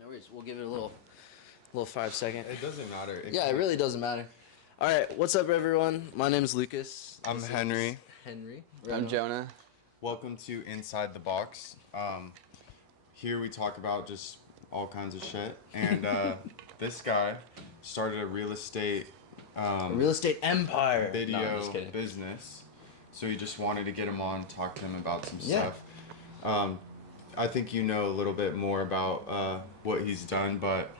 No worries. We'll give it a little 5 second. It doesn't matter. Yeah, it really doesn't matter. All right, what's up, everyone? My name is Lucas. I'm Henry. Henry. I'm Jonah. Welcome to Inside the Box. Here we talk about just all kinds of shit. And this guy started a real estate empire. video No, I'm just kidding. business. So he just wanted to get him on, talk to him about some Yeah. stuff. I think you know a little bit more about what he's done, but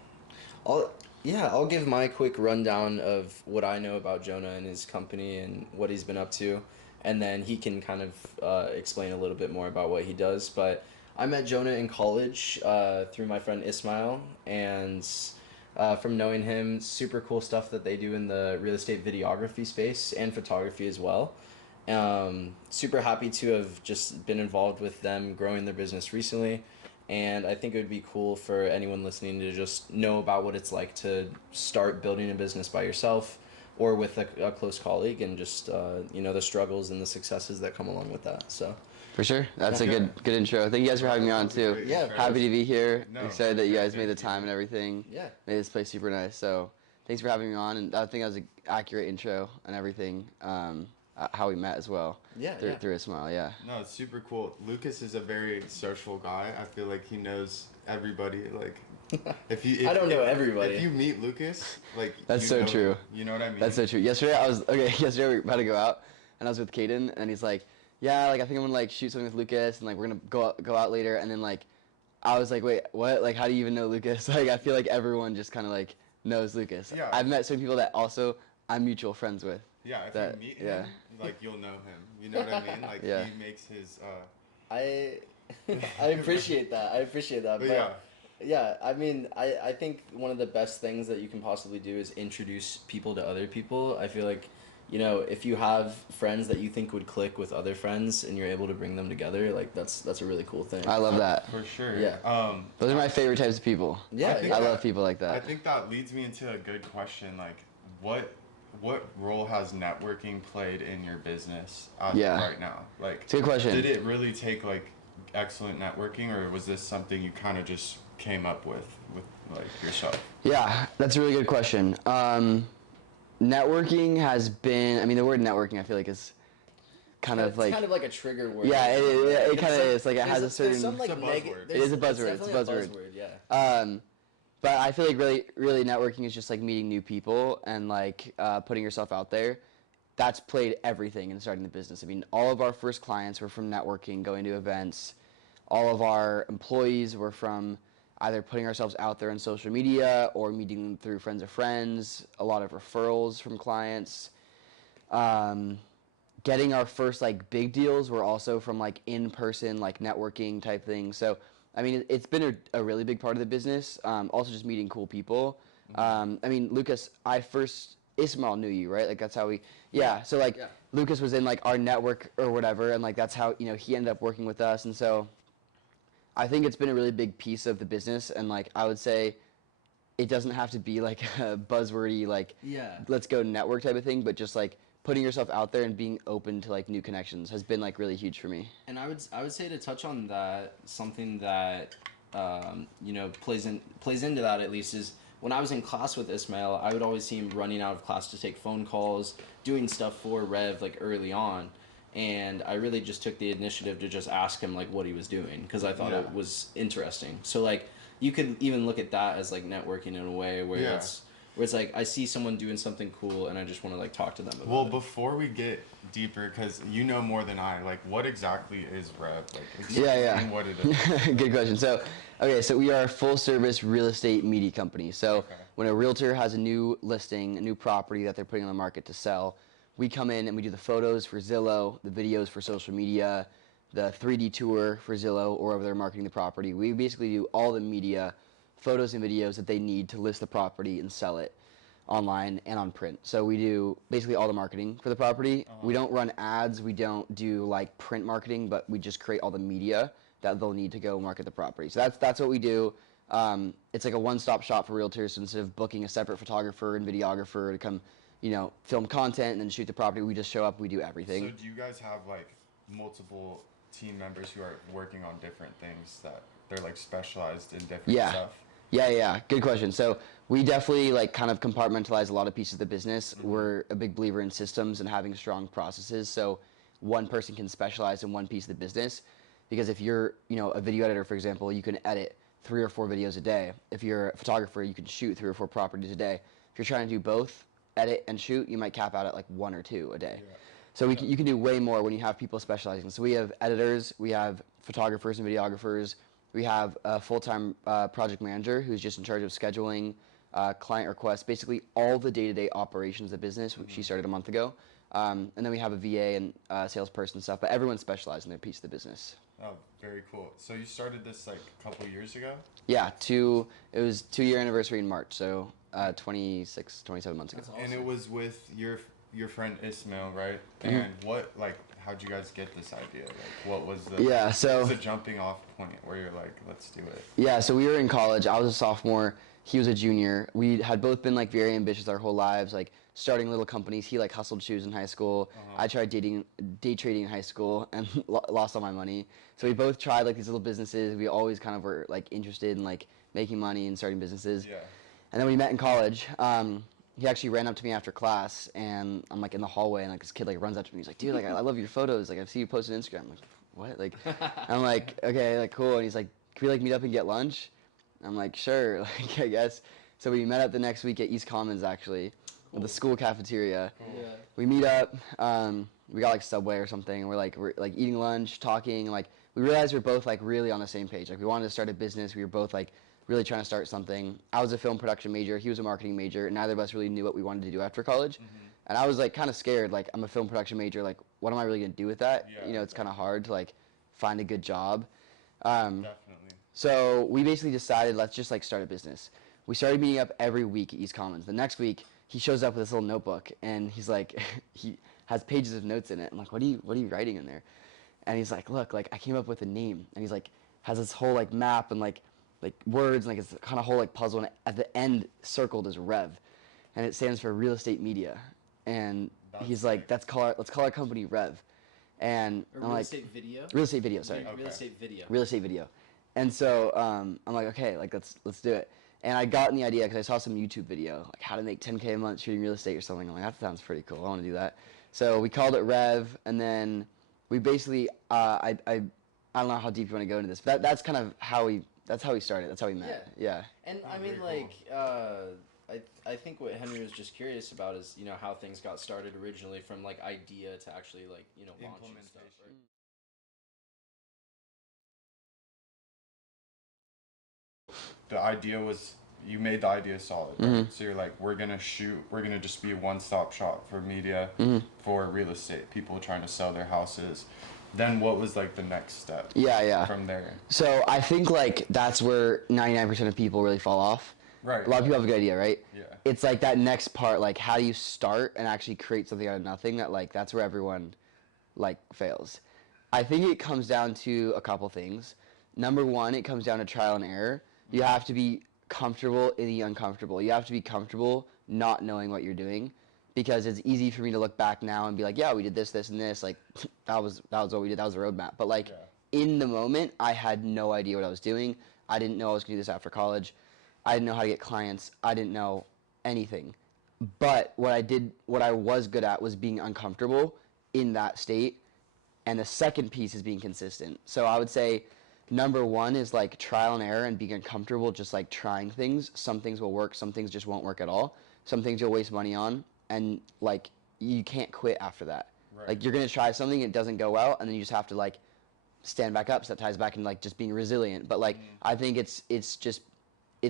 I'll give my quick rundown of what I know about Jonah and his company and what he's been up to, and then he can kind of explain a little bit more about what he does. But I met Jonah in college through my friend Ismail, and from knowing him, super cool stuff that they do in the real estate videography space and photography as well. Super happy to have just been involved with them growing their business recently. And I think it would be cool for anyone listening to just know about what it's like to start building a business by yourself or with a close colleague, and just the struggles and the successes that come along with that. So For sure. That's a good intro. Thank you guys for having me on too. Yeah. Happy to be here. No, Excited that you guys made the time and everything. Yeah. Made this place super nice. So thanks for having me on. And I think that was an accurate intro and everything. How we met as well. Yeah, Through a smile. Yeah. no, it's super cool. Lucas is a very social guy. I feel like he knows everybody. Like, if I don't know everybody. If you meet Lucas, like, That's you so know true. him. You know what I mean? That's so true. Yesterday we were about to go out and I was with Caden and he's like, yeah, like I think I'm gonna like shoot something with Lucas and like we're gonna go out later, and then like I was like, wait, what? Like, how do you even know Lucas? Like, I feel like everyone just kind of like knows Lucas. Yeah. I've met some people that also I'm mutual friends with. Yeah, if that- you meet yeah. him, like, you'll know him. You know what I mean? Like, Yeah. he makes his, I appreciate that. but yeah. Yeah, I mean, I think one of the best things that you can possibly do is introduce people to other people. I feel like, if you have friends that you think would click with other friends and you're able to bring them together, like that's a really cool thing. I love that. For sure. Yeah. Those are my favorite types of people. Yeah, I think I love people like that. I think that leads me into a good question. Like, what role has networking played in your business right now? Like, It's a good question. Did it really take like excellent networking, or was this something you kind of just came up with like yourself? Yeah, that's a really good question. Networking has been, I mean, the word networking I feel like is kind of It's like, kind of like a trigger word. yeah, it It's kind of like- is. Like, it has a certain, There's some like It's a buzzword. negative. It is a buzzword, it's a buzzword. Yeah. But I feel like really networking is just like meeting new people and like putting yourself out there. That's played everything in starting the business. I mean, all of our first clients were from networking, going to events. All of our employees were from either putting ourselves out there on social media or meeting them through friends of friends. A lot of referrals from clients. Getting our first like big deals were also from like in-person like networking type things. So I mean, it's been a really big part of the business. Also, just meeting cool people. I mean, Lucas, Ismail knew you, right? Like, that's how we, yeah. So, like, Yeah. Lucas was in, like, our network or whatever, and, like, that's how, he ended up working with us. And so, I think it's been a really big piece of the business. And, like, I would say it doesn't have to be, like, a buzzwordy, like, Yeah. let's go network type of thing, but just, like, putting yourself out there and being open to, like, new connections has been, like, really huge for me. And I would say, to touch on that, something that plays into that at least, is when I was in class with Ismail, I would always see him running out of class to take phone calls, doing stuff for Rev like early on, and I really just took the initiative to just ask him like what he was doing, because I thought it was interesting. So like you could even look at that as like networking in a way where it's like I see someone doing something cool and I just want to like talk to them about it. Before we get deeper, because you know more than I, like, what exactly is REV? Like, Yeah. explain what it is. Good question. So we are a full service real estate media company. So when a realtor has a new listing, a new property that they're putting on the market to sell, we come in and we do the photos for Zillow, the videos for social media, the 3D tour for Zillow, or wherever they're marketing the property. We basically do all the media, photos and videos that they need to list the property and sell it online and on print. So we do basically all the marketing for the property. We don't run ads, we don't do like print marketing, but we just create all the media that they'll need to go market the property. So that's what we do. It's like a one-stop shop for realtors. So instead of booking a separate photographer and videographer to come, film content and then shoot the property, we just show up, we do everything. So do you guys have like multiple team members who are working on different things that they're like specialized in different stuff? Yeah. Good question. So we definitely like kind of compartmentalize a lot of pieces of the business. We're a big believer in systems and having strong processes. So one person can specialize in one piece of the business, because if you're, a video editor, for example, you can edit 3 or 4 videos a day. If you're a photographer, you can shoot 3 or 4 properties a day. If you're trying to do both, edit and shoot, you might cap out at like 1 or 2 a day. Yeah. So you can do way more when you have people specializing. So we have editors, we have photographers and videographers, we have a full-time project manager who's just in charge of scheduling, client requests, basically all the day-to-day operations of the business. She started a month ago. And then we have a VA and salesperson stuff, but everyone's specialized in their piece of the business. Oh, very cool. So you started this like a couple years ago? Yeah, it was 2-year anniversary in March, so 27 months ago. That's awesome. And it was with your friend Ismail, right? Mm-hmm. And how'd you guys get this idea? Like, what was the jumping off point where you're like, let's do it? Yeah, so we were in college. I was a sophomore. He was a junior. We had both been like very ambitious our whole lives, like starting little companies. He like hustled shoes in high school. I tried day trading in high school and lost all my money. So we both tried like these little businesses. We always kind of were like interested in like making money and starting businesses. Yeah. And then we met in college. He actually ran up to me after class, and I'm like in the hallway, and like this kid like runs up to me. He's like, "Dude, like I love your photos. Like I see you post on Instagram." I'm like, "What?" Like, I'm like, "Okay, like cool." And he's like, "Can we like meet up and get lunch?" I'm like, "Sure." Like I guess. So we met up the next week at East Commons, actually, at the school cafeteria. Cool. Yeah. We meet up. We got like Subway or something, and we're like eating lunch, talking, and like we realized we're both like really on the same page. Like we wanted to start a business. We were both like really trying to start something. I was a film production major. He was a marketing major. And neither of us really knew what we wanted to do after college. And I was like kind of scared. Like I'm a film production major. Like what am I really gonna do with that? Yeah, It's kind of hard to like find a good job. Definitely. So we basically decided, let's just like start a business. We started meeting up every week at East Commons. The next week, he shows up with this little notebook, and he's like, he has pages of notes in it. I'm like, what are you writing in there? And he's like, look, like I came up with a name. And he's like, has this whole like map and like words, and like it's kind of whole like puzzle. And at the end, circled is REV, and it stands for Real Estate Media. And he's like, let's call our company REV. And I'm Real like, estate video. Real estate video, sorry. Real estate video. Real estate video. And so I'm like, okay, like let's do it. And I got the idea because I saw some YouTube video, like how to make 10K a month shooting real estate or something. I'm like, that sounds pretty cool. I want to do that. So we called it REV, and then we basically, I don't know how deep you want to go into this, but that's kind of how we started. That's how we met. Yeah. And I very mean, like, I think what Henry was just curious about is, how things got started originally from like idea to actually like, launching stuff. Right? The idea was, you made the idea solid, right? So you're like, we're gonna just be a one-stop shop for media, for real estate, people trying to sell their houses. Then what was like the next step? Yeah. From there. So I think like that's where 99% of people really fall off. Right. A lot of people have a good idea, right? Yeah. It's like that next part, like how do you start and actually create something out of nothing? That's where everyone like fails. I think it comes down to a couple things. Number one, it comes down to trial and error. You have to be comfortable in the uncomfortable. You have to be comfortable not knowing what you're doing, because it's easy for me to look back now and be like, yeah, we did this, this, and this. Like that was what we did. That was a roadmap. But like in the moment, I had no idea what I was doing. I didn't know I was gonna do this after college. I didn't know how to get clients. I didn't know anything. But what I was good at was being uncomfortable in that state. And the second piece is being consistent. So I would say number one is like trial and error and being uncomfortable, just like trying things. Some things will work, some things just won't work at all. Some things you'll waste money on, and like you can't quit after that. Right. Like you're gonna try something, it doesn't go well, and then you just have to like stand back up. So that ties back into like just being resilient. But like I think it's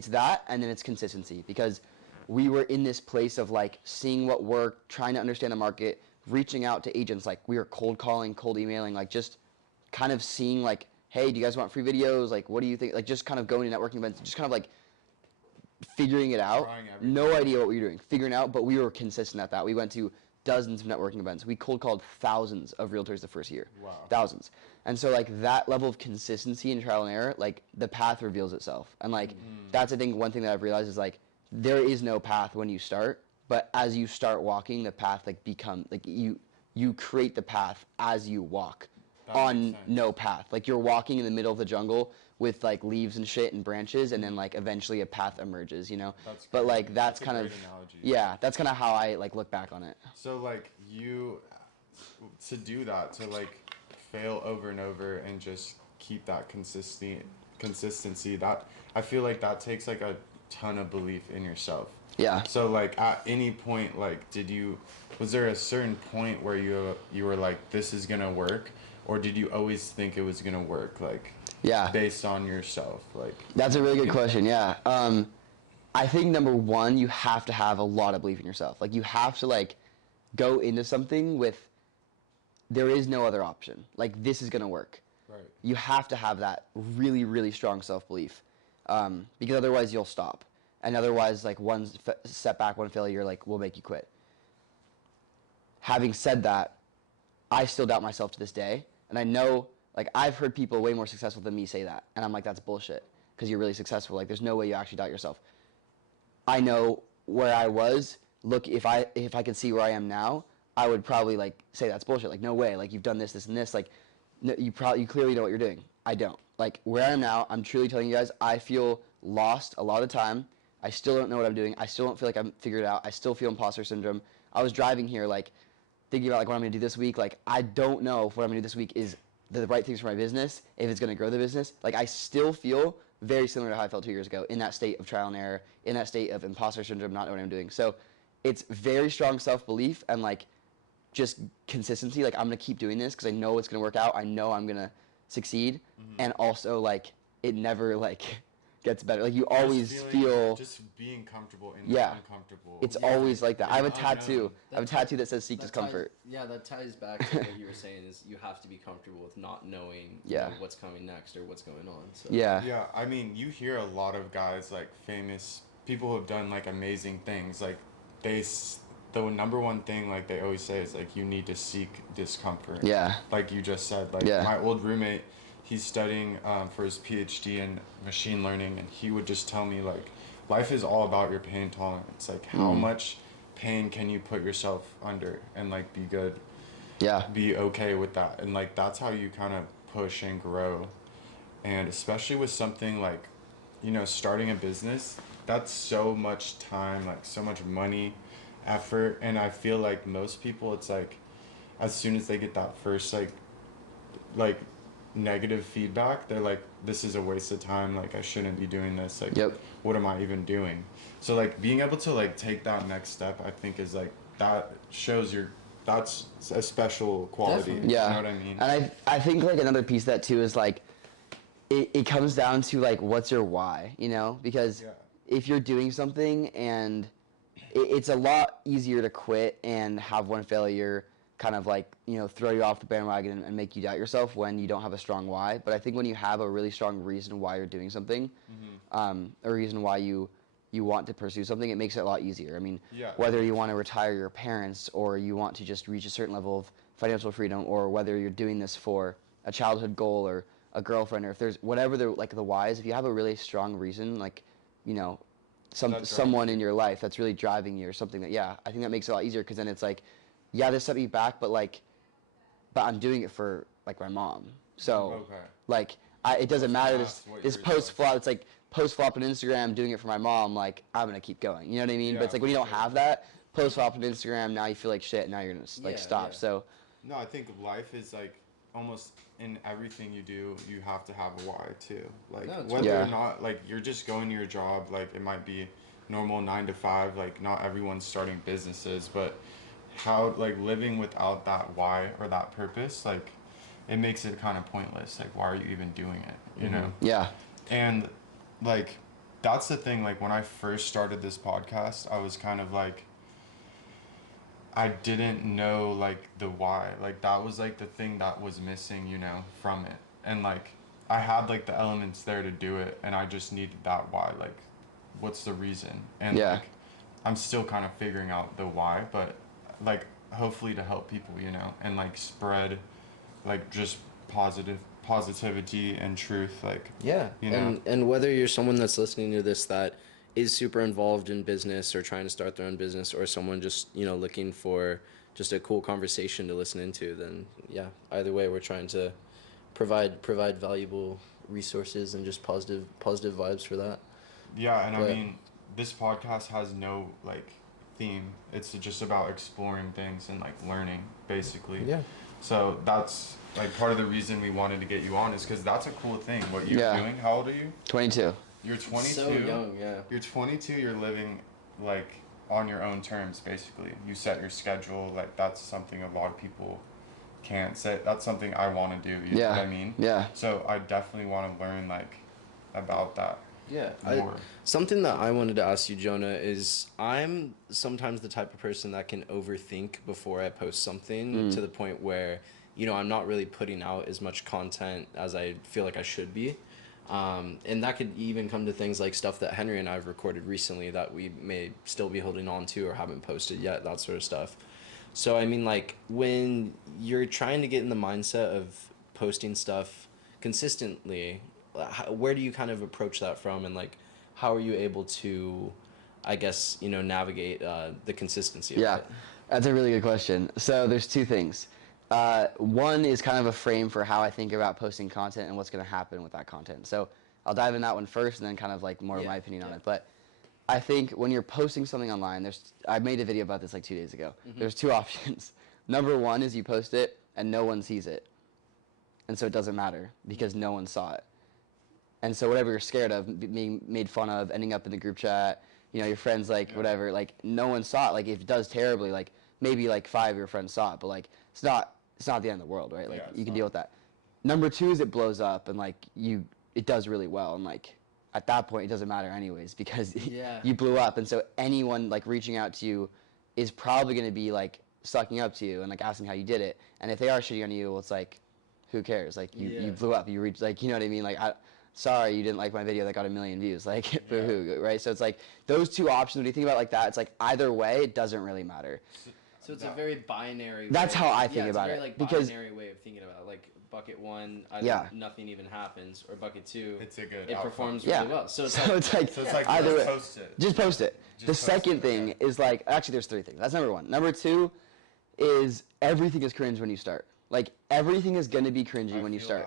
that, and then it's consistency, because we were in this place of like seeing what worked, trying to understand the market, reaching out to agents. Like we were cold calling, cold emailing, like just kind of seeing like, hey, do you guys want free videos? Like, what do you think? Like just kind of going to networking events, just kind of like figuring it out. No idea what we were doing, figuring out, but we were consistent at that. We went to dozens of networking events. We cold called thousands of realtors the first year. Wow. Thousands. And so like that level of consistency and trial and error, like the path reveals itself. And like that's I think one thing that I've realized is like there is no path when you start, but as you start walking, the path like you create the path as you walk. on no path. Like you're walking in the middle of the jungle with like leaves and shit and branches, and then like eventually a path emerges, you know. But like that's kind of that's kind of how I like look back on it. So like you to do that, to like fail over and over and just keep that consistency, that I feel like that takes like a ton of belief in yourself. Yeah. So like at any point, like was there a certain point where you were like, this is gonna work, or did you always think it was gonna work, like based on yourself? Like that's a really good question. Yeah. I think number one, you have to have a lot of belief in yourself. Like you have to like go into something with there is no other option. Like this is gonna work. Right. You have to have that really, really strong self-belief, because otherwise you'll stop, and otherwise like one setback, one failure, like will make you quit. Having said that, I still doubt myself to this day, and I know like I've heard people way more successful than me say that, and I'm like, that's bullshit, because you're really successful. Like there's no way you actually doubt yourself. I know where I was. Look, if I could see where I am now, I would probably like say that's bullshit. Like no way. Like you've done this, this, and this. Like no, you clearly know what you're doing. I don't. Like where I am now, I'm truly telling you guys, I feel lost a lot of the time. I still don't know what I'm doing. I still don't feel like I'm figured it out. I still feel imposter syndrome. I was driving here like thinking about like what I'm gonna do this week. Like I don't know if what I'm gonna do this week is the right things for my business, if it's gonna grow the business. Like I still feel very similar to how I felt 2 years ago, in that state of trial and error, in that state of imposter syndrome, not knowing what I'm doing. So it's very strong self-belief and like just consistency. Like I'm gonna keep doing this because I know it's gonna work out. I know I'm gonna succeed, and also like it never like gets better. Like you always feel just being comfortable in the uncomfortable. It's always like that. I have a tattoo. I have a tattoo that says "Seek Discomfort." That ties back to what you were saying. Is you have to be comfortable with not knowing you know, what's coming next or what's going on. So. Yeah. I mean, you hear a lot of guys like famous people who have done like amazing things. Like the number one thing like they always say is like you need to seek discomfort. Yeah. Like you just said. Like my old roommate, he's studying for his PhD in machine learning, and he would just tell me like life is all about your pain tolerance. Like how much pain can you put yourself under and like be good. Be okay with that. And like that's how you kind of push and grow. And especially with something like, you know, starting a business, that's so much time, like so much money, effort. And I feel like most people, it's like as soon as they get that first like negative feedback, they're like, this is a waste of time, like I shouldn't be doing this, like what am I even doing? So like being able to like take that next step, I think is like that shows that's a special quality. Definitely. You know what I mean? And I think like another piece of that too is like it comes down to like what's your why, you know? Because if you're doing something and it's a lot easier to quit and have one failure kind of like, you know, throw you off the bandwagon and make you doubt yourself when you don't have a strong why. But I think when you have a really strong reason why you're doing something, a reason why you want to pursue something, it makes it a lot easier. I mean, whether you want to retire your parents or you want to just reach a certain level of financial freedom, or whether you're doing this for a childhood goal or a girlfriend, or if there's whatever the whys, if you have a really strong reason, like, you know, someone in your life that's really driving you or something, that I think that makes it a lot easier, because then it's like, this set me back, but I'm doing it for like my mom. So like it doesn't matter. This post flop. It's like post flop on Instagram, doing it for my mom. Like I'm gonna keep going. You know what I mean? But it's like when you don't have that post flop on Instagram, now you feel like shit. And now you're gonna like stop. So no, I think life is like almost in everything you do, you have to have a why too. Like whether or not like you're just going to your job, like it might be normal 9 to 5. Like not everyone's starting businesses, but how like living without that why or that purpose, like it makes it kind of pointless. Like why are you even doing it, you know? And like that's the thing, like when I first started this podcast, I was kind of like, I didn't know like the why. Like that was like the thing that was missing, you know, from it. And like I had like the elements there to do it, and I just needed that why. Like what's the reason? And like I'm still kind of figuring out the why, but like hopefully to help people, you know, and like spread like just positivity and truth, like you know. And whether you're someone that's listening to this that is super involved in business or trying to start their own business, or someone just, you know, looking for just a cool conversation to listen into, then yeah, either way, we're trying to provide valuable resources and just positive vibes for that. Yeah, and I But mean, this podcast has no like theme. It's just about exploring things and like learning, basically. yeah, So that's like part of the reason we wanted to get you on is because that's a cool thing. What you're Yeah. doing. How old are you? 22. You're 22. so young, yeah. You're 22. You're living like on your own terms, basically. You set your schedule. Like that's something a lot of people can't say. That's something I want to do. You know what I mean? Yeah. So I definitely want to learn like about that. Yeah, More. something that I wanted to ask you, Jonah, is I'm sometimes the type of person that can overthink before I post something to the point where, I'm not really putting out as much content as I feel like I should be. And that could even come to things like stuff that Henry and I have recorded recently that we may still be holding on to or haven't posted yet, that sort of stuff. So, I mean, like, when you're trying to get in the mindset of posting stuff consistently, where do you kind of approach that from, and like how are you able to, I guess, navigate the consistency of Yeah, it? that's a really good question. So there's two things. One is kind of a frame for how I think about posting content and what's going to happen with that content. So I'll dive in that one first and then kind of like more of my opinion on it. But I think when you're posting something online, I made a video about this like 2 days ago. There's two options. Number one is you post it and no one sees it. And so it doesn't matter because no one saw it. And so whatever you're scared of, being made fun of, ending up in the group chat, your friends, like, whatever, like, no one saw it. Like, if it does terribly, like, maybe, like, 5 of your friends saw it, but, like, it's not the end of the world, right? Like, you can deal with that. Number two is it blows up, and, like, it does really well, and, like, at that point, it doesn't matter anyways, because you blew up, and so anyone, like, reaching out to you is probably going to be, like, sucking up to you and, like, asking how you did it. And if they are shitting on you, well, it's like, who cares? Like, you blew up, you reached, like, you know what I mean? Like, sorry you didn't like my video that got 1 million views, like, boo-hoo, right? So it's like those two options, when you think about it like that, it's like either way, it doesn't really matter. So it's a very binary That's way. how I think it's about a very, it, like, because binary way of thinking about it. Like, bucket one, either nothing even happens, or bucket two, It's a good it outcome. performs really well. So it's like either way, post it. just post it. Just The post second it, thing is like, actually there's three things. That's number one. Number two is everything is cringe when you start. Like, everything is going to be cringy when you start.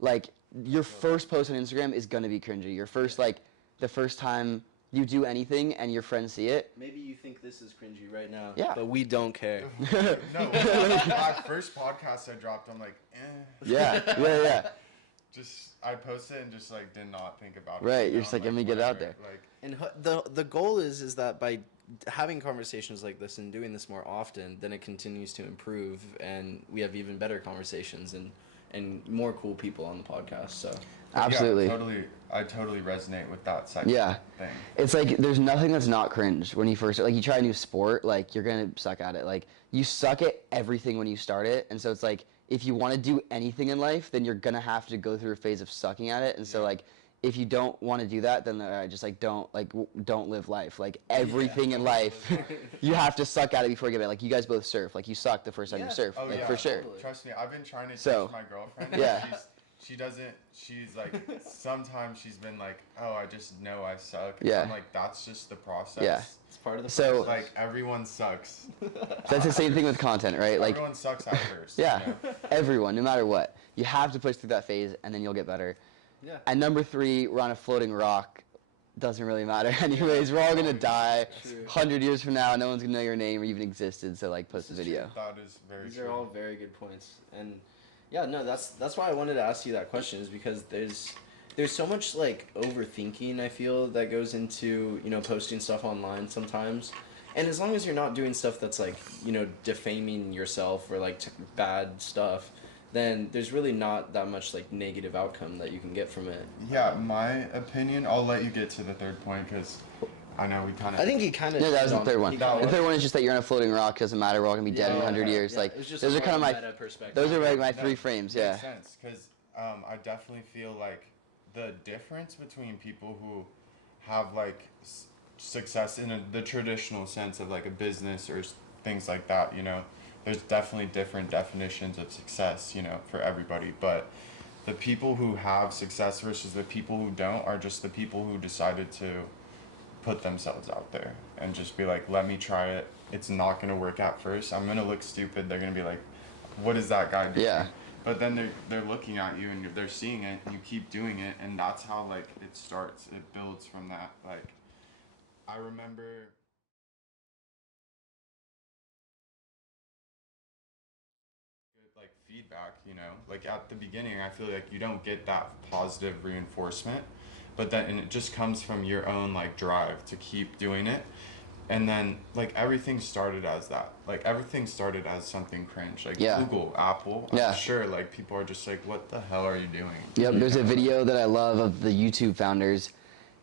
Like, your first post on Instagram is going to be cringy. Your first, like, the first time you do anything and your friends see it. Maybe you think this is cringy right now, Yeah. but we don't care. No, my first podcast I dropped, I'm like, Yeah. Just, I posted and just, like, did not think about it. Right, you're just like, let me get it out there. Like, And the goal is that by having conversations like this and doing this more often, then it continues to improve, and we have even better conversations and more cool people on the podcast. So Absolutely. Yeah, I totally resonate with that second thing. It's like there's nothing that's not cringe when you first, like, you try a new sport, like, you're gonna suck at it. Like, you suck at everything when you start it, and so it's like, if you want to do anything in life, then you're gonna have to go through a phase of sucking at it. And so, like, if you don't want to do that, then just like don't live life. Like, everything in life, you have to suck at it before you get it. Like, you guys both surf. Like, you sucked the first time you surf. Oh, like, yeah, for sure. totally. Trust me, I've been trying to teach So, my girlfriend. yeah. She doesn't, she's like, sometimes she's been like, oh, I just know I suck. Yeah. I'm like, that's just the process. Yeah. it's part of the So- process. Like, everyone sucks. That's the same thing with content, right? Like, Everyone sucks at first. yeah, You know? everyone, no matter what. You have to push through that phase, and then you'll get better. Yeah. And number three, we're on a floating rock. Doesn't really matter anyways. We're all going to die. True. 100 years from now, no one's going to know your name or even existed, so, like, post a video. That is very These true. are all very good points, and yeah, no, that's why I wanted to ask you that question, is because there's so much, like, overthinking, I feel, that goes into, posting stuff online sometimes. And as long as you're not doing stuff that's, like, defaming yourself or, like, bad stuff, then there's really not that much, like, negative outcome that you can get from it. Yeah, my opinion, I'll let you get to the third point because I know we kind of... I think he kind of... No, that was the third one. That The was- third one is just that you're on a floating rock. Doesn't matter. We're all going to be dead in 100 years. Yeah, Like, it's just those a are kind of more my... meta perspective. Those are my No, three frames, makes yeah. sense, because I definitely feel like the difference between people who have, like, success in the traditional sense of, like, a business or things like that, there's definitely different definitions of success, for everybody, but the people who have success versus the people who don't are just the people who decided to put themselves out there and just be like, let me try it, it's not gonna work at first. I'm gonna look stupid. They're gonna be like, what is that guy doing? Yeah. But then they're looking at you and they're seeing it. And you keep doing it, and that's how like it starts. It builds from that. Like I remember. Good, like feedback, you know, like at the beginning I feel like you don't get that positive reinforcement, but then and it just comes from your own like drive to keep doing it. And then like everything started as that, like everything started as something cringe, like Yeah. Google, Apple. Yeah. I'm sure like people are just like, what the hell are you doing? Yep, You there's a know, video that I love of the YouTube founders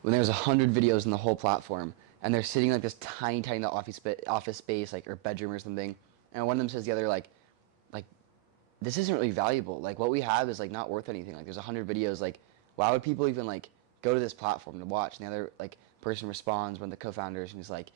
when there's 100 videos in the whole platform, and they're sitting like this tiny office space, like or bedroom or something, and one of them says to the other like this isn't really valuable. Like what we have is like not worth anything. Like there's 100 videos. Like why would people even like go to this platform to watch? And the other like person responds, one of the co-founders, and he's like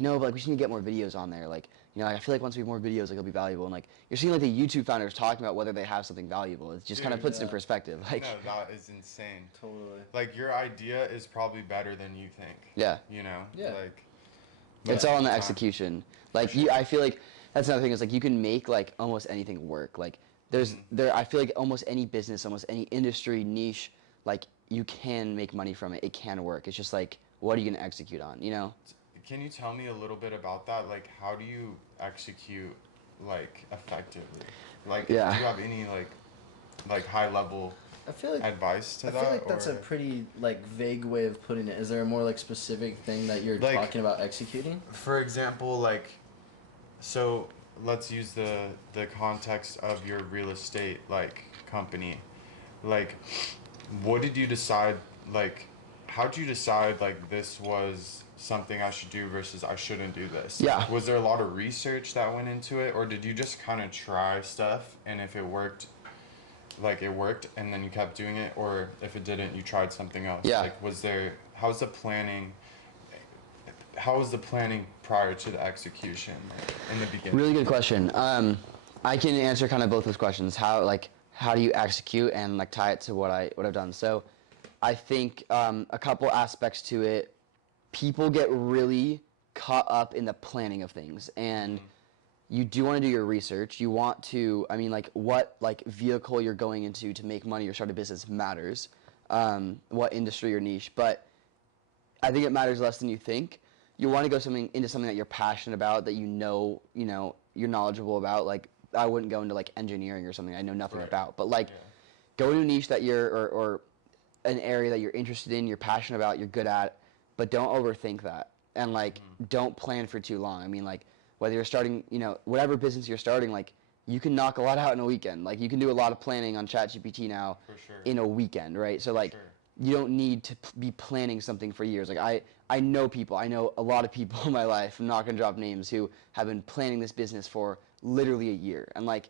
no, but like we should need to get more videos on there. Like you know, I feel like once we have more videos, like it'll be valuable. And like you're seeing like the YouTube founders talking about whether they have something valuable. It just kind of Dude, puts it in perspective. Like no, that is insane. Totally. Like your idea is probably better than you think. yeah, You know. Yeah. Like. it's most all of in the time. execution. Like you, I feel like that's another thing is like you can make like almost anything work. Like there I feel like almost any business, almost any industry niche, like you can make money from it. It can work. It's just like what are you gonna execute on? You know? Can you tell me a little bit about that? Like, how do you execute, like, effectively? Like, Yeah. do you have any, like high level I feel like advice to I that? feel like that's a or- pretty like vague way of putting it. Is there a more like specific thing that you're Like- talking about executing? For example, like, so let's use the context of your real estate, like, company. Like, what did you decide, like, how did you decide, like, this was something I should do versus I shouldn't do this? Yeah. Was there a lot of research that went into it, or did you just kind of try stuff, and if it worked, like, it worked, and then you kept doing it, or if it didn't, you tried something else? Yeah. Like, how was the planning prior to the execution, like, in the beginning? Really good question. I can answer kind of both those questions. How do you execute and like tie it to what I've done. So I think a couple aspects to it. People get really caught up in the planning of things, and you do want to do your research. You want to, I mean, like what like vehicle you're going into to make money or start a business matters. What industry or niche, but I think it matters less than you think. You want to go into something that you're passionate about, that you know, you're knowledgeable about. Like I wouldn't go into like engineering or something I know nothing Right. about, but like go into a niche that you're or an area that you're interested in, you're passionate about, you're good at, but don't overthink that, and like don't plan for too long. I mean, like whether you're starting, whatever business you're starting, like you can knock a lot out in a weekend. Like you can do a lot of planning on ChatGPT now For sure. in a weekend, right? So like Sure. you don't need to be planning something for years. Like I know a lot of people in my life, I'm not gonna drop names, who have been planning this business for literally a year, and like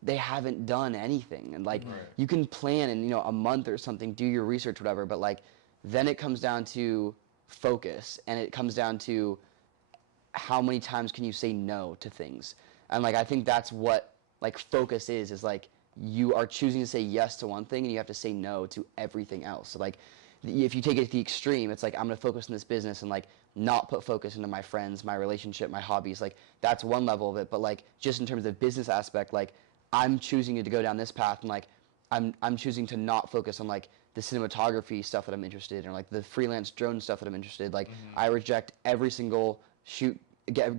they haven't done anything. And like Right. you can plan in a month or something, do your research, whatever, but like then it comes down to focus, and it comes down to how many times can you say no to things. And like I think that's what like focus is like you are choosing to say yes to one thing and you have to say no to everything else. So like if you take it to the extreme, it's like I'm going to focus on this business and like not put focus into my friends, my relationship, my hobbies. Like that's one level of it, but like just in terms of business aspect, like I'm choosing to go down this path, and like I'm choosing to not focus on like the cinematography stuff that I'm interested in, or like the freelance drone stuff that I'm interested in. Like I reject every single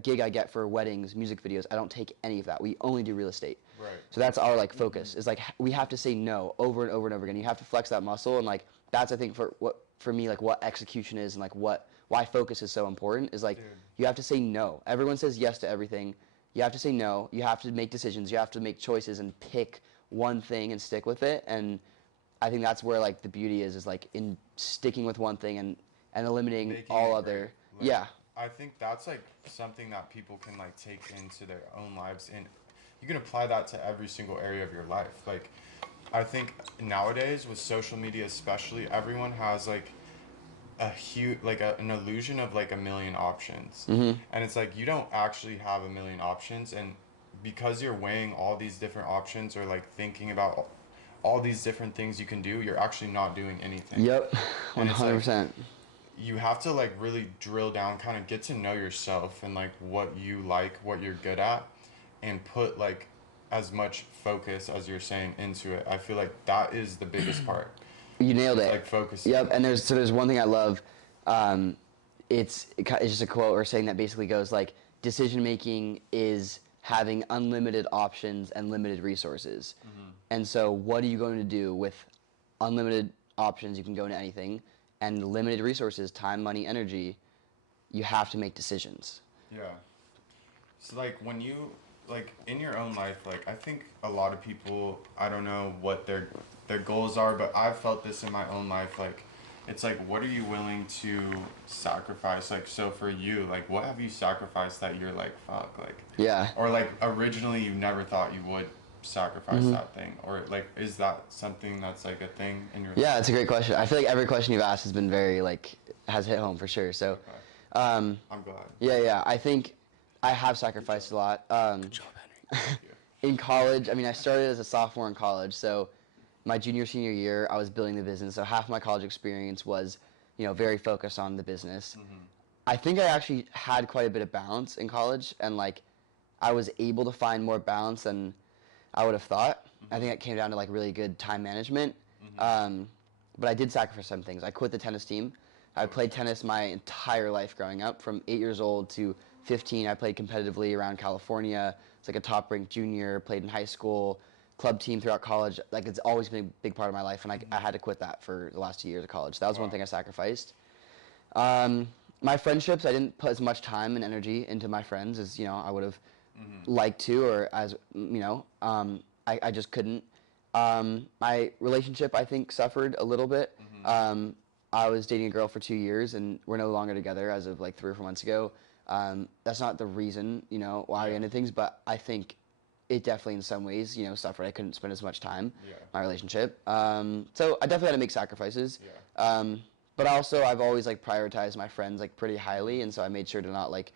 gig I get for weddings, music videos. I don't take any of that. We only do real estate. Right. So that's our like focus. Is like we have to say no over and over and over again. You have to flex that muscle, and like that's I think for me like what execution is, and like why focus is so important is like you have to say no. Everyone says yes to everything. You have to say no. You have to make decisions. You have to make choices and pick one thing and stick with it. And I think that's where like the beauty is like in sticking with one thing and eliminating Making all it other. great. Like, Yeah. I think that's like something that people can like take into their own lives, and you can apply that to every single area of your life. Like I think nowadays with social media especially, everyone has like a huge like an illusion of like a million options. And it's like you don't actually have a million options, and because you're weighing all these different options or like thinking about all these different things you can do, you're actually not doing anything. Yep. And it's like, 100%. you have to like really drill down, kind of get to know yourself and like what you like, what you're good at, and put like as much focus as you're saying into it. I feel like that is the biggest part. You nailed It's it. like focusing. Yep. And there's one thing I love. Um, it's just a quote or saying that basically goes like, decision making is having unlimited options and limited resources. And so what are you going to do with unlimited options? You can go into anything, and limited resources, time, money, energy. You have to make decisions. Yeah. So like when you like in your own life, like I think a lot of people, I don't know what their goals are, but I've felt this in my own life. Like it's like, what are you willing to sacrifice? Like, so for you, like what have you sacrificed that you're like, fuck, like, Yeah. or like originally you never thought you would sacrifice that thing, or like is that something that's like a thing in your Yeah, it's a great question. I feel like every question you've asked has been very like has hit home for sure. So, Okay. um, I'm glad. yeah. I think I have sacrificed a lot. Good job, Henry. In college, I mean, I started as a sophomore in college, so my junior, senior year, I was building the business. So half my college experience was, very focused on the business. I think I actually had quite a bit of balance in college, and like, I was able to find more balance than I would have thought. I think it came down to like really good time management. But I did sacrifice some things. I quit the tennis team. I played tennis my entire life growing up. From 8 years old to 15, I played competitively around California. It's like a top-ranked junior, played in high school, club team throughout college. Like it's always been a big part of my life, and I had to quit that for the last 2 years of college. That was one thing I sacrificed. My friendships, I didn't put as much time and energy into my friends as I would have liked to, or as I just couldn't. My relationship, I think, suffered a little bit. I was dating a girl for 2 years, and we're no longer together as of like 3 or 4 months ago. That's not the reason, why I ended things, but I think it definitely in some ways, suffered. I couldn't spend as much time my relationship. So I definitely had to make sacrifices. But also I've always like prioritized my friends like pretty highly, and so I made sure to not like,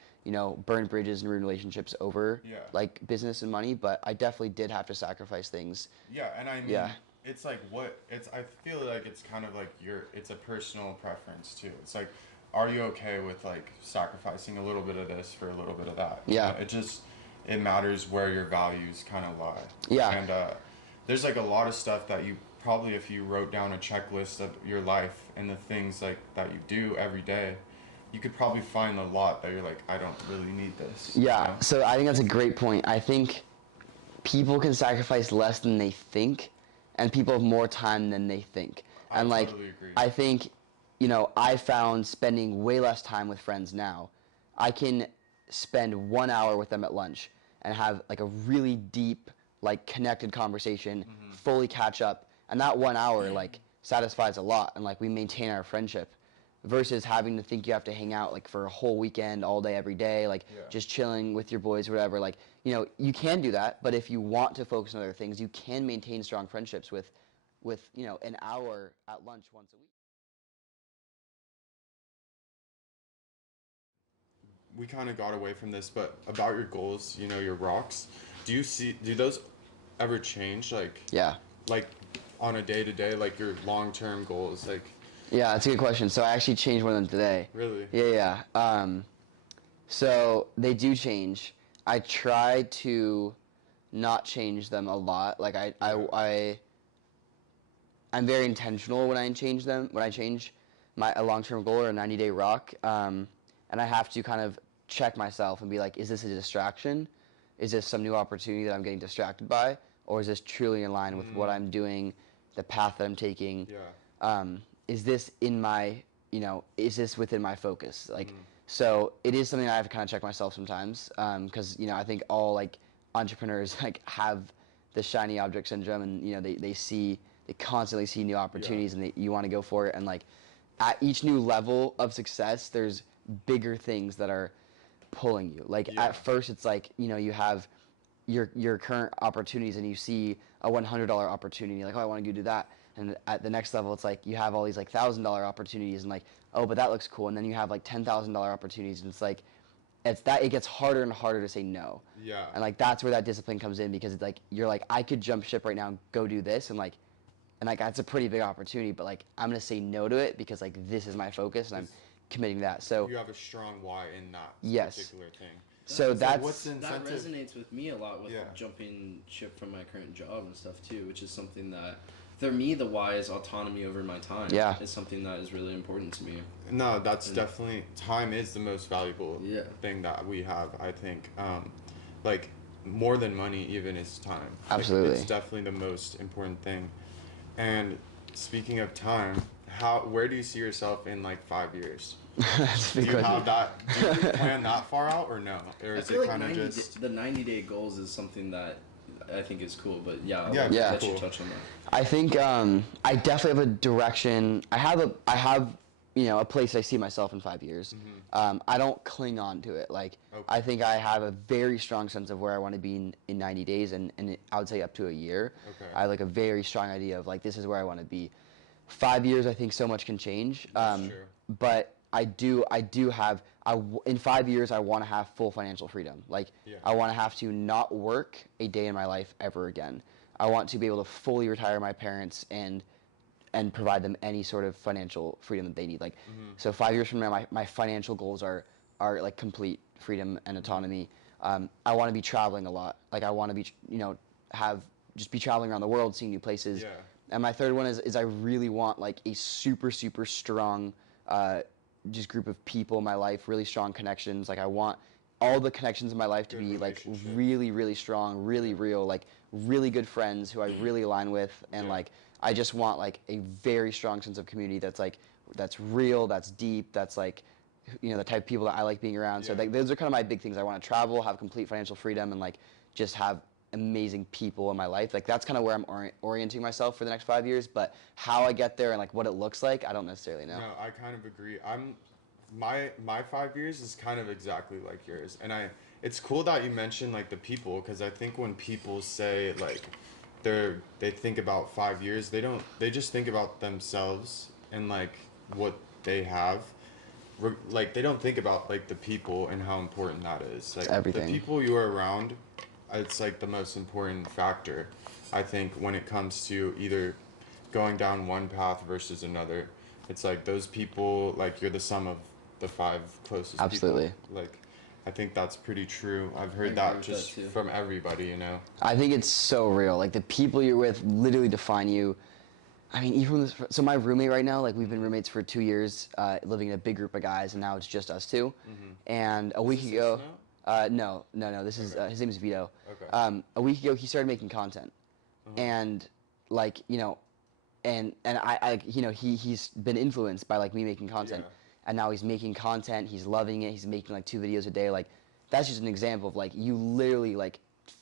burn bridges and ruin relationships over like business and money, but I definitely did have to sacrifice things. Yeah, and I mean, it's like I feel like it's kind of like it's a personal preference too. It's like, are you okay with like sacrificing a little bit of this for a little bit of that? Yeah. It matters where your values kind of lie. Yeah. And there's like a lot of stuff that you probably, if you wrote down a checklist of your life and the things like that you do every day, you could probably find a lot that you're like, I don't really need this. Yeah, so I think that's a great point. I think people can sacrifice less than they think, and people have more time than they think. And like, totally agree. I think, I found spending way less time with friends now. I can spend 1 hour with them at lunch and have like a really deep, like connected conversation, fully catch up, and that 1 hour like satisfies a lot, and like we maintain our friendship. Versus having to think you have to hang out like for a whole weekend, all day, every day, like just chilling with your boys or whatever. Like, you can do that, but if you want to focus on other things, you can maintain strong friendships with an hour at lunch once a week. We kind of got away from this, but about your goals, your rocks, do those ever change? Like on a day to day, like your long-term goals, like. Yeah, that's a good question. So I actually changed one of them today. Really? Yeah. So they do change. I try to not change them a lot. Like I'm very intentional when I change them. When I change a long-term goal or a 90-day rock, and I have to kind of check myself and be like, is this a distraction? Is this some new opportunity that I'm getting distracted by, or is this truly in line with what I'm doing, the path that I'm taking? Yeah. Is this in my, is this within my focus? Like, so it is something I have to kind of check myself sometimes, because, I think all, like, entrepreneurs, like, have the shiny object syndrome, and, they constantly see new opportunities, and you want to go for it, and, like, at each new level of success, there's bigger things that are pulling you. Like, at first, it's like, you have your current opportunities, and you see a $100 opportunity, like, oh, I want to go do that. And at the next level, it's like you have all these like $1,000 opportunities, and like, oh, but that looks cool. And then you have like $10,000 opportunities, and it's like, it gets harder and harder to say no. Yeah. And like that's where that discipline comes in, because it's like you're like, I could jump ship right now and go do this, and that's a pretty big opportunity, but like I'm gonna say no to it because like this is my focus, and I'm committing that. So you have a strong why in that yes. particular thing. So that's what's the that incentive? resonates with me a lot with Yeah. jumping ship from my current job and stuff too, which is something that for me the why is autonomy over my time. Yeah. Is something that is really important to me. No, that's definitely, time is the most valuable Yeah. thing that we have, I think. Like, more than money even is time. Like, Absolutely. it's definitely the most important thing. And speaking of time, where do you see yourself in like 5 years? that's a big Do you question. have that? Do you plan that far out or no? Or I is feel it like kind of just? the 90-day goals is something that I think is cool, but yeah, I'll Yeah, yeah. let cool. you touch on that. I think I definitely have a direction. I have a place I see myself in 5 years. I don't cling on to it. Like Okay. I think I have a very strong sense of where I want to be in 90 days, and I would say up to a year. Okay. I have like a very strong idea of like this is where I want to be. 5 years, I think so much can change. That's true. But I do have in 5 years I want to have full financial freedom. Like Yeah. I want to have to not work a day in my life ever again. I want to be able to fully retire my parents and provide them any sort of financial freedom that they need. Like so 5 years from now my financial goals are like complete freedom and autonomy. I want to be traveling a lot. Like I want to be just be traveling around the world, seeing new places. Yeah. And my third one is I really want like a super strong just group of people in my life, really strong connections. Like I want all the connections in my life to Good be like relationships. really strong, really real, like really good friends who I really align with, and Yeah. like I just want like a very strong sense of community that's real, that's deep, that's like the type of people that I like being around. So Yeah. like those are kind of my big things. I want to travel, have complete financial freedom, and like just have amazing people in my life. Like that's kind of where I'm orienting myself for the next 5 years. But how I get there and like what it looks like, I don't necessarily know. No, I kind of agree. My 5 years is kind of exactly like yours, and it's cool that you mentioned like the people, because I think when people say like they think about 5 years, they just think about themselves and like what they have. Like they don't think about like the people and how important that is. Like everything. the people you are around, it's like the most important factor, I think, when it comes to either going down one path versus another. It's like those people, like you're the sum of the 5 closest Absolutely. people. Like I think that's pretty true. I've I heard agree that with just that too. from everybody. I think it's so real. Like the people you're with literally define you. I mean, even so my roommate right now, like we've been roommates for 2 years, living in a big group of guys, and now it's just us two. And a week this ago, now? no, this is Okay. his name is Vito. Okay. A week ago, he started making content, and like and he's been influenced by like me making content, Yeah. and now he's making content. He's loving it. He's making like 2 videos a day. Like that's just an example of like you literally like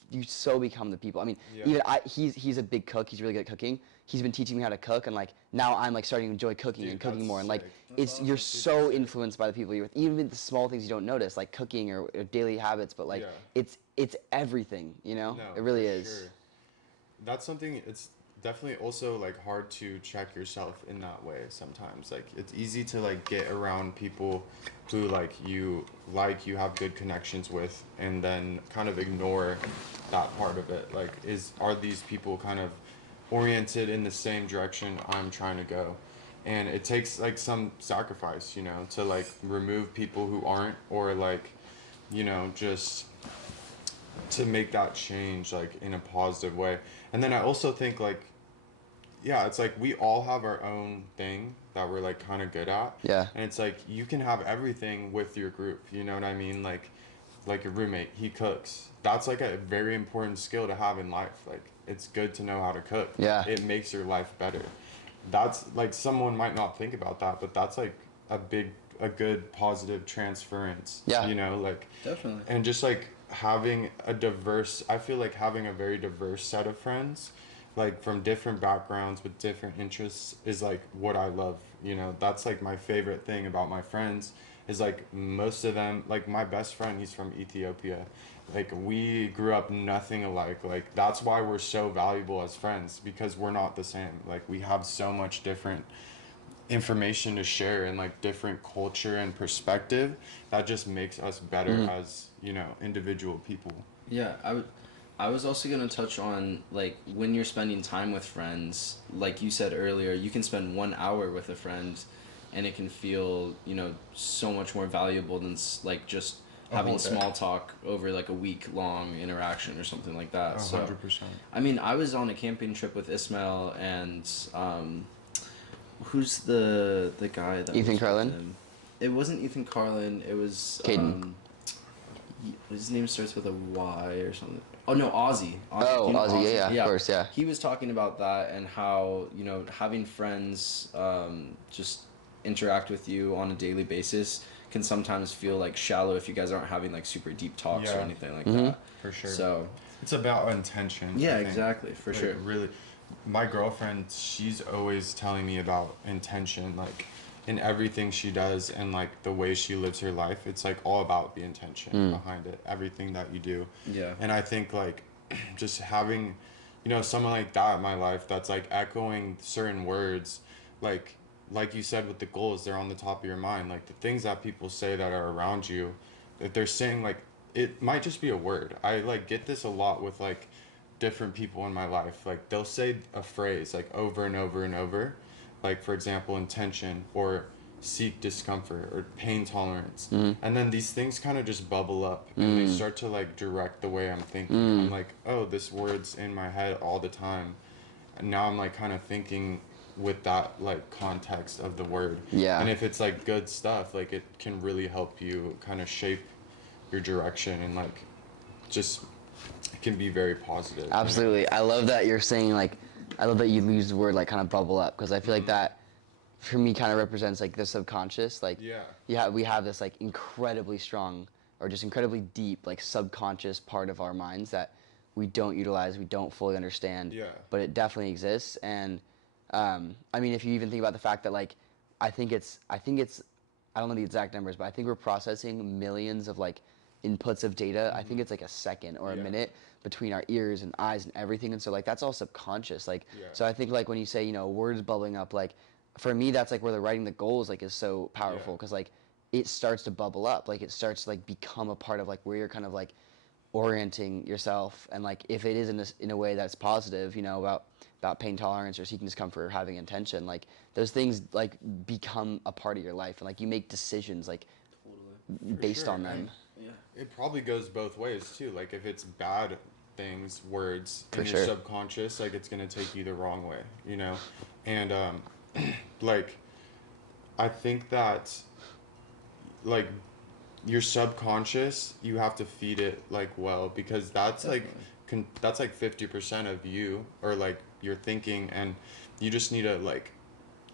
you so become the people. I mean, Yeah. he's a big cook. He's really good at cooking. He's been teaching me how to cook, and like now I'm like starting to enjoy cooking Dude, and cooking that's more. And like sick. you're That's so sick. influenced by the people you're with, even the small things you don't notice, like cooking or daily habits. But like Yeah. it's everything. No, It really for is. sure. That's something. It's definitely also like hard to check yourself in that way sometimes. Like it's easy to like get around people who you have good connections with, and then kind of ignore that part of it. Like are these people kind of oriented in the same direction I'm trying to go? And it takes like some sacrifice, to like remove people who aren't, or like just to make that change like in a positive way. And then I also think like, yeah, it's like we all have our own thing that we're like kind of good at. Yeah. And it's like you can have everything with your group, you know what I mean? Like your roommate, he cooks. That's like a very important skill to have in life. Like it's good to know how to cook. Yeah. It makes your life better. That's like, someone might not think about that, but that's like a good positive transference. Yeah. Like Definitely. and just like I feel like having a very diverse set of friends, like from different backgrounds with different interests, is like what I love. That's like my favorite thing about my friends, is like most of them, like my best friend, he's from Ethiopia. Like we grew up nothing alike. Like that's why we're so valuable as friends, because we're not the same. Like we have so much different information to share, and like different culture and perspective that just makes us better as individual people. Yeah, I was also gonna touch on like when you're spending time with friends, like you said earlier, you can spend 1 hour with a friend and it can feel, you know, so much more valuable than like just having whole day. small talk over like a week long interaction or something like that. 100%. I mean, I was on a camping trip with Ismail and who's the guy that Ethan was with Carlin? him? It wasn't Ethan Carlin. It was Caden. his name starts with a Y or something. Oh no, Ozzy. Oh, You know Ozzy, yeah, of course, yeah. He was talking about that and how, you know, having friends just interact with you on a daily basis can sometimes feel like shallow if you guys aren't having like super deep talks or Yeah. anything like that. For sure. So It's about intention. yeah, I think. exactly, for Like, sure. Really, my girlfriend, she's always telling me about intention, like in everything she does and like the way she lives her life. It's like all about the intention behind it, everything that you do. Yeah. And I think like just having, you know, someone like that in my life that's like echoing certain words, like you said with the goals, they're on the top of your mind. Like the things that people say that are around you, if they're saying like it might just be a word. I like get this a lot with like different people in my life. Like they'll say a phrase like over and over and over, like for example intention or seek discomfort or pain tolerance, and then these things kind of just bubble up and they start to like direct the way I'm thinking. I'm like, oh, this word's in my head all the time, and now I'm like kind of thinking with that like context of the word. Yeah. And if it's like good stuff, like it can really help you kind of shape your direction and like just it can be very positive. Absolutely. I love that you're saying like, I love that you use the word like kind of bubble up, because I feel like that for me kind of represents like the subconscious. Like we have this like incredibly strong or just incredibly deep like subconscious part of our minds that we don't utilize, we don't fully understand, but it definitely exists. And I mean, if you even think about the fact that like I think it's I don't know the exact numbers, but I think we're processing millions of like inputs of data. I think it's like a second or a minute between our ears and eyes and everything. And so like that's all subconscious. Like so I think like when you say, you know, words bubbling up, like for me that's like where the writing the goals like is so powerful, because like it starts to bubble up, like it starts to like become a part of like where you're kind of like orienting yourself. And like if it is in a way that's positive, you know, about pain tolerance or seeking discomfort or having intention, like those things like become a part of your life, and like you make decisions like based on them. It probably goes both ways too. Like if it's bad things, words For in sure. your subconscious, like it's gonna take you the wrong way, you know? And like I think that like your subconscious, you have to feed it like well, because that's like that's like 50% of you, or like your thinking, and you just need to like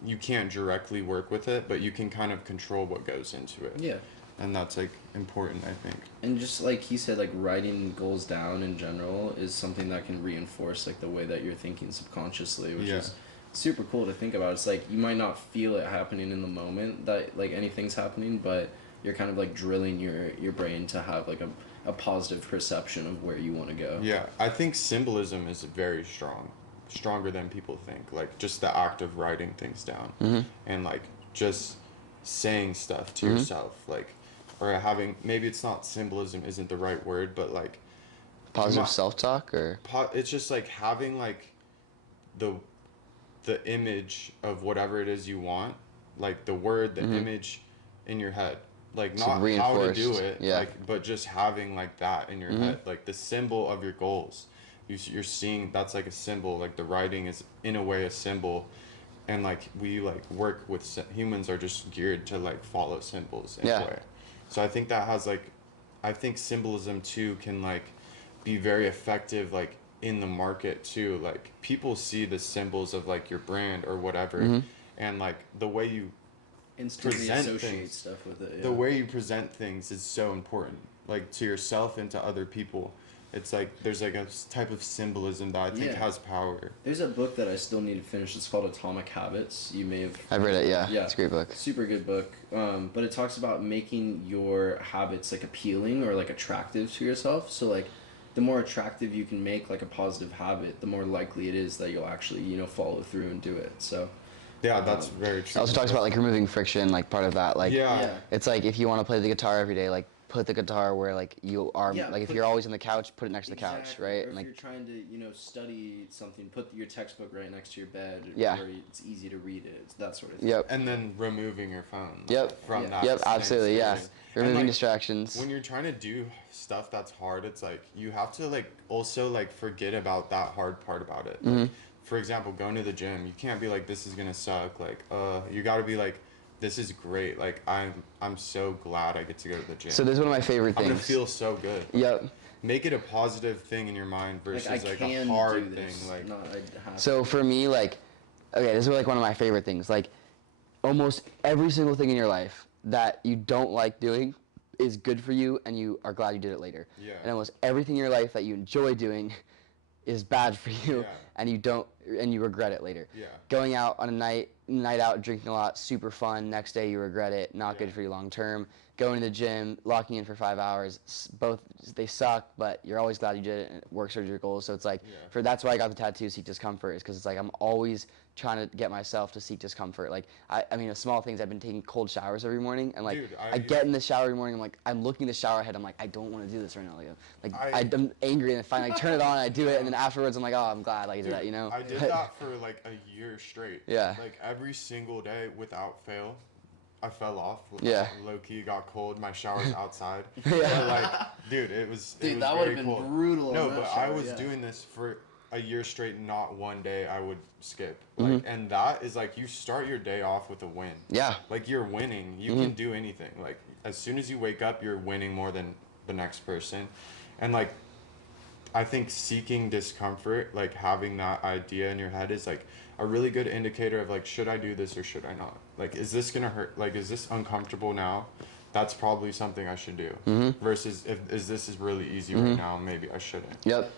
you can't directly work with it, but you can kind of control what goes into it. Yeah. And that's like important, I think. And just like he said, like writing goals down in general is something that can reinforce like the way that you're thinking subconsciously, which is super cool to think about. It's like you might not feel it happening in the moment that like anything's happening, but you're kind of like drilling your brain to have like a positive perception of where you want to go. Yeah, I think symbolism is very strong, stronger than people think. Like just the act of writing things down and like just saying stuff to yourself, like, or having, maybe it's not symbolism isn't the right word, but like Positive self-talk, or it's just like having like the image of whatever it is you want, like the word, the image in your head, like So not how to do reinforced, it, like, but just having like that in your head, like the symbol of your goals. You're seeing that's like a symbol, like the writing is in a way a symbol. And like we like work with humans are just geared to like follow symbols in a way. So I think that has like, I think symbolism too can like be very effective like in the market too. Like people see the symbols of like your brand or whatever, and like the way you Instantly present associate things, stuff with it. the way you present things is so important, like to yourself and to other people. It's like there's like a type of symbolism that I think has power. There's a book that I still need to finish. It's called Atomic Habits. You may have. I've read it. Yeah, Yeah, it's a great book. Super good book. But it talks about making your habits like appealing or like attractive to yourself. So like, the more attractive you can make like a positive habit, the more likely it is that you'll actually, you know, follow through and do it. So. Yeah, that's very true. It also talks about like removing friction, like part of that. Like, it's like if you want to play the guitar every day, like put the guitar where like you are, Yeah, like if you're always on the couch, put it next to the couch, exactly. right? Or And if like, you're trying to, study something, put your textbook right next to your bed Yeah. where it's easy to read it. It's that sort of thing. Yep. And then removing your phone. Yep. From Yeah. that. Yep, same absolutely, yeah. space. Removing And, like, distractions. When you're trying to do stuff that's hard, it's like you have to like also like forget about that hard part about it. Like, for example, going to the gym, you can't be like, this is gonna suck. Like, you gotta be like, this is great. Like, I'm so glad I get to go to the gym. So this is one of my favorite I'm things. gonna feel so good. Yep. Make it a positive thing in your mind versus Like, I like can a hard do this, thing. Like, not I have So for me, like, okay, this is like one of my favorite things. Like, almost every single thing in your life that you don't like doing is good for you, and you are glad you did it later. Yeah. And almost everything in your life that you enjoy doing is bad for you, Yeah. and you regret it later. Yeah. Going out on a night out, drinking a lot, super fun. Next day you regret it, not good for you long term. Going to the gym, locking in for 5 hours, both they suck, but you're always glad you did it, and it works towards your goals. So it's like, that's why I got the tattoo, Seek Discomfort, is because it's like I'm always trying to get myself to seek discomfort. Like, I mean, small things, I've been taking cold showers every morning, and like, Dude, I get in the shower every morning, I'm looking in the shower head, I'm like, I don't want to do this right now. I'm angry, and then finally I turn it on, I do it, and then afterwards I'm like, oh, I'm glad I did that, I did that for like a year straight. Yeah. Like every single day without fail, I fell off. Yeah. Low key got cold. My shower's outside. Yeah. But like, dude, it was. Dude, it was that very would've been cold. brutal No, in that but I shower, was yeah. doing this for a year straight. Not one day I would skip. Like, and that is like you start your day off with a win. Yeah. Like you're winning. You can do anything. Like as soon as you wake up, you're winning more than the next person, and like. I think seeking discomfort, like having that idea in your head is like a really good indicator of like, should I do this or should I not? Like, is this gonna hurt? Like, is this uncomfortable now? That's probably something I should do. Versus is this is really easy right now, maybe I shouldn't. Yep.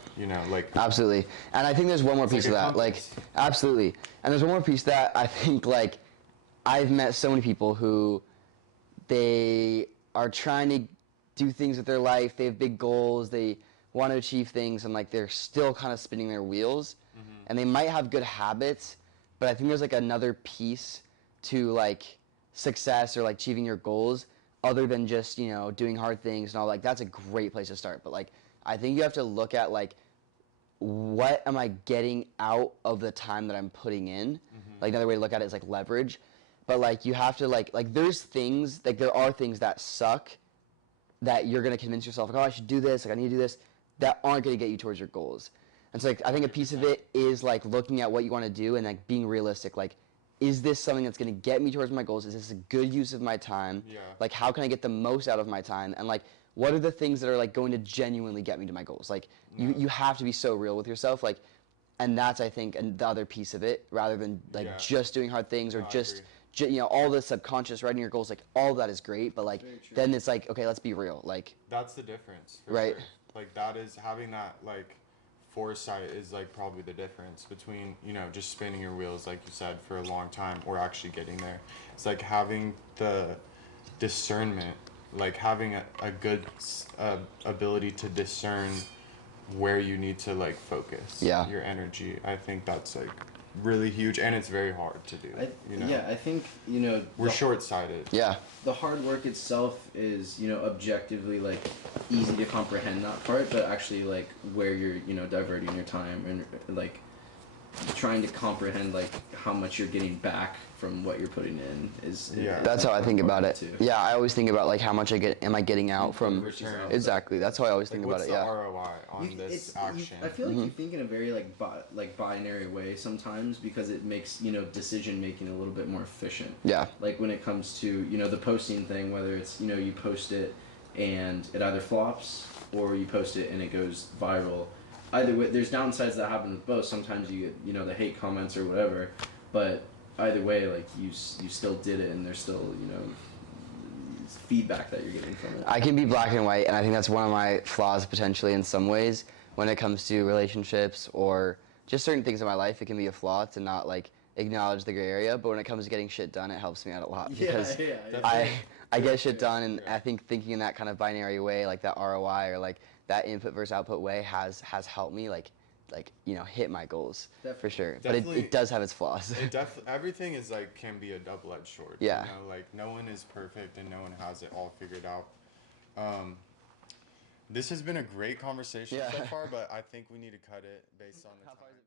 Like. Absolutely. And I think there's one more piece like of a that. Like, compass. absolutely. And there's one more piece that I think, like, I've met so many people who they are trying to do things with their life. They have big goals. They want to achieve things, and like they're still kind of spinning their wheels. And they might have good habits, but I think there's like another piece to like success or like achieving your goals other than just, doing hard things and all. Like, that's a great place to start. But like, I think you have to look at like, what am I getting out of the time that I'm putting in? Like, another way to look at it is like leverage. But like, you have to like there's things, like there are things that suck that you're going to convince yourself, like, oh, I should do this, like I need to do this, that aren't going to get you towards your goals. And so like, I think a piece of it is like looking at what you want to do and like being realistic. Like, is this something that's going to get me towards my goals? Is this a good use of my time? Yeah. Like, how can I get the most out of my time? And like, what are the things that are like going to genuinely get me to my goals? Like, you have to be so real with yourself. Like, and that's, I think, the other piece of it, rather than like just doing hard things or I just agree. all the subconscious writing your goals. Like, all that is great, but like then it's like, okay, let's be real. Like, That's the difference. For Right. Sure. Like that is having that like foresight is like probably the difference between just spinning your wheels like you said for a long time or actually getting there. It's like having the discernment, like having a good ability to discern where you need to like focus your energy. I think that's like really huge, and it's very hard to do. Yeah, I think we're short-sighted. yeah, the hard work itself is objectively like easy to comprehend that part, but actually like where you're diverting your time and like trying to comprehend like how much you're getting back from what you're putting in is that's how I think about it. too. Yeah, I always think about like how much am I getting out from Versus exactly. That's how I always think What's about it. the Yeah. ROI on this action? I feel like you think in a very like binary way sometimes, because it makes decision making a little bit more efficient. Yeah. Like when it comes to the posting thing, whether it's you post it and it either flops or you post it and it goes viral. Either way, there's downsides that happen with both. Sometimes you get the hate comments or whatever, but either way, like you still did it, and there's still feedback that you're getting from it. I can be black and white, and I think that's one of my flaws potentially in some ways when it comes to relationships or just certain things in my life. It can be a flaw to not like acknowledge the gray area, but when it comes to getting shit done, it helps me out a lot because I get shit done, and I think thinking in that kind of binary way, like that ROI or like that input versus output way has helped me like hit my goals for sure. But it does have its flaws. Everything is like can be a double-edged sword. Yeah. Like no one is perfect and no one has it all figured out. This has been a great conversation Yeah. so far, but I think we need to cut it based on the How far is time. it?